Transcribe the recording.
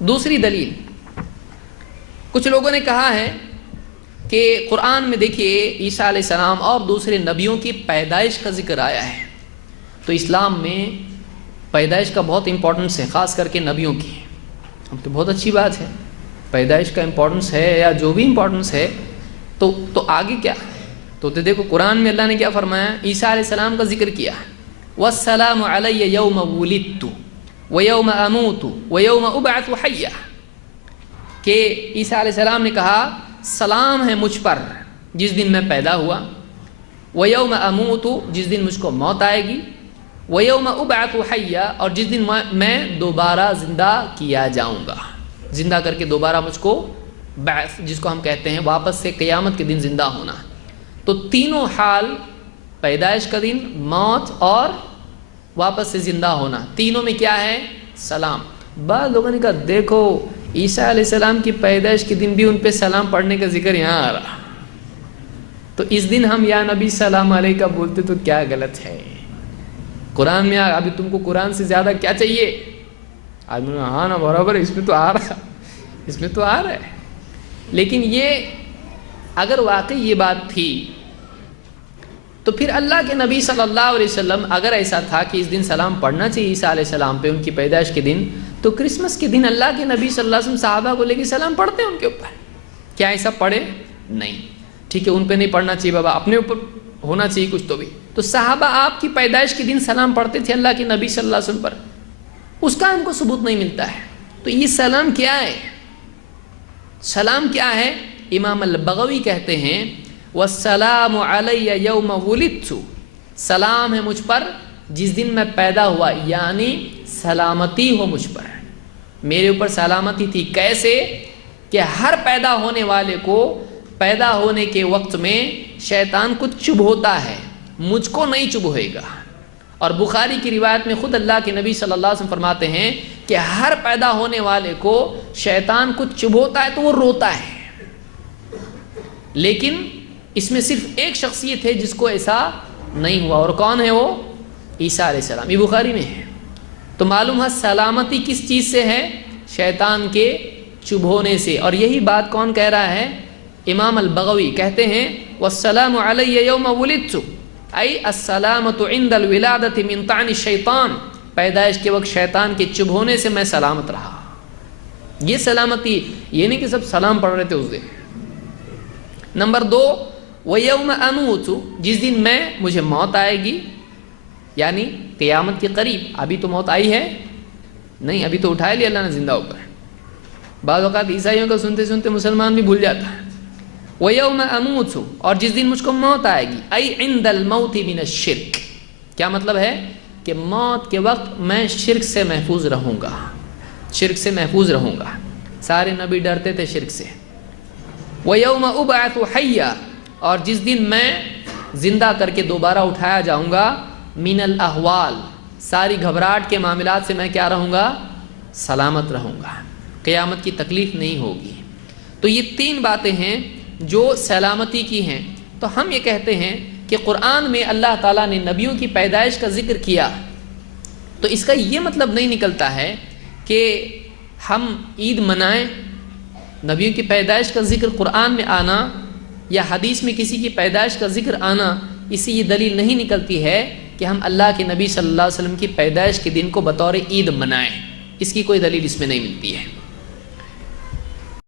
دوسری دلیل، کچھ لوگوں نے کہا ہے کہ قرآن میں دیکھیے عیسیٰ علیہ السلام اور دوسرے نبیوں کی پیدائش کا ذکر آیا ہے، تو اسلام میں پیدائش کا بہت امپورٹنس ہے، خاص کر کے نبیوں کی. اب تو بہت اچھی بات ہے، پیدائش کا امپورٹنس ہے یا جو بھی امپورٹنس ہے، تو آگے کیا؟ تو دیکھو قرآن میں اللہ نے کیا فرمایا، عیسیٰ علیہ السلام کا ذکر کیا، وَالسَّلَامُ عَلَيَّ يَوْمَ وُلِدتُّ وَيَوْمَ أَمُوتُ وَيَوْمَ أُبْعَثُ حَيًّا، کہ عیسیٰ علیہ السلام نے کہا سلام ہے مجھ پر جس دن میں پیدا ہوا، وَيَوْمَ أَمُوتُ جس دن مجھ کو موت آئے گی، وَيَوْمَ أُبْعَثُ حَيًّا اور جس دن میں دوبارہ زندہ کیا جاؤں گا، زندہ کر کے دوبارہ مجھ کو بعث جس کو ہم کہتے ہیں واپس سے قیامت کے دن زندہ ہونا. تو تینوں حال، پیدائش کا دن، موت اور واپس سے زندہ ہونا، تینوں میں کیا ہے؟ سلام. بعض لوگوں نے کہا دیکھو عیسیٰ علیہ السلام کی پیدائش کے دن بھی ان پہ سلام پڑھنے کا ذکر یہاں آ رہا، تو اس دن ہم یا نبی سلام علیہ کا بولتے تو کیا غلط ہے؟ قرآن میں ابھی تم کو قرآن سے زیادہ کیا چاہیے؟ آدمی ہاں نا برابر ہے، اس میں تو آ رہا ہے. لیکن یہ اگر واقعی یہ بات تھی تو پھر اللہ کے نبی صلی اللہ علیہ وسلم اگر ایسا تھا کہ اس دن سلام پڑھنا چاہیے عیسیٰ علیہ السلام پہ ان کی پیدائش کے دن، تو کرسمس کے دن اللہ کے نبی صلی اللہ علیہ وسلم صحابہ کو لے کے سلام پڑھتے ہیں ان کے اوپر. کیا ایسا پڑھے؟ نہیں. ٹھیک ہے ان پہ نہیں پڑھنا چاہیے بابا، اپنے اوپر ہونا چاہیے کچھ تو بھی. تو صحابہ آپ کی پیدائش کے دن سلام پڑھتے تھے اللہ کے نبی صلی اللہ علیہ وسلم پر، اس کا ہم کو ثبوت نہیں ملتا ہے. تو یہ سلام کیا ہے؟ سلام کیا ہے؟ امام البغوی کہتے ہیں وَالسَّلَامُ عَلَيَّ يَوْمَ وُلِدتُّ، سلام ہے مجھ پر جس دن میں پیدا ہوا، یعنی سلامتی ہو مجھ پر، میرے اوپر سلامتی تھی. کیسے؟ کہ ہر پیدا ہونے والے کو پیدا ہونے کے وقت میں شیطان کو چبھوتا ہے، مجھ کو نہیں چبھوئے گا. اور بخاری کی روایت میں خود اللہ کے نبی صلی اللہ علیہ وسلم فرماتے ہیں کہ ہر پیدا ہونے والے کو شیطان کچھ چبھوتا ہے تو وہ روتا ہے، لیکن اس میں صرف ایک شخصیت ہے جس کو ایسا نہیں ہوا، اور کون ہے وہ؟ عیسیٰ علیہ السلام. یہ بخاری میں ہے. تو معلوم ہے سلامتی کس چیز سے ہے؟ شیطان کے چبھونے سے. اور یہی بات کون کہہ رہا ہے؟ امام البغوی کہتے ہیں وَالسَّلَامُ عَلَيَّ يَوْمَ وُلِدتُّ ای السلامۃ عند الولادۃ من طعن الشیطان، پیدائش کے وقت شیطان کے چبھونے سے میں سلامت رہا. یہ سلامتی، یہ نہیں کہ سب سلام پڑھ رہے تھے اس دن. نمبر 2 وَيَوْمَ أَمُوتُ جس دن مجھے موت آئے گی، یعنی قیامت کے قریب. ابھی تو موت آئی ہے نہیں، ابھی تو اٹھایا لیا اللہ نے زندہ اوپر. بعض اوقات عیسائیوں کا سنتے سنتے مسلمان بھی بھول جاتا ہے. وَيَوْمَ أَمُوتُ اور جس دن مجھ کو موت آئے گی، ای عند الموت من الشرک. کیا مطلب ہے؟ کہ موت کے وقت میں شرک سے محفوظ رہوں گا، شرک سے محفوظ رہوں گا. سارے نبی ڈرتے تھے شرک سے. وَيَوْمَ أُبْعَثُ حَيًّا اور جس دن میں زندہ کر کے دوبارہ اٹھایا جاؤں گا، من الاحوال ساری گھبراہٹ کے معاملات سے میں کیا رہوں گا؟ سلامت رہوں گا، قیامت کی تکلیف نہیں ہوگی. تو یہ 3 باتیں ہیں جو سلامتی کی ہیں. تو ہم یہ کہتے ہیں کہ قرآن میں اللہ تعالیٰ نے نبیوں کی پیدائش کا ذکر کیا، تو اس کا یہ مطلب نہیں نکلتا ہے کہ ہم عید منائیں. نبیوں کی پیدائش کا ذکر قرآن میں آنا یا حدیث میں کسی کی پیدائش کا ذکر آنا، اس سے یہ دلیل نہیں نکلتی ہے کہ ہم اللہ کے نبی صلی اللہ علیہ وسلم کی پیدائش کے دن کو بطور عید منائیں. اس کی کوئی دلیل اس میں نہیں ملتی ہے.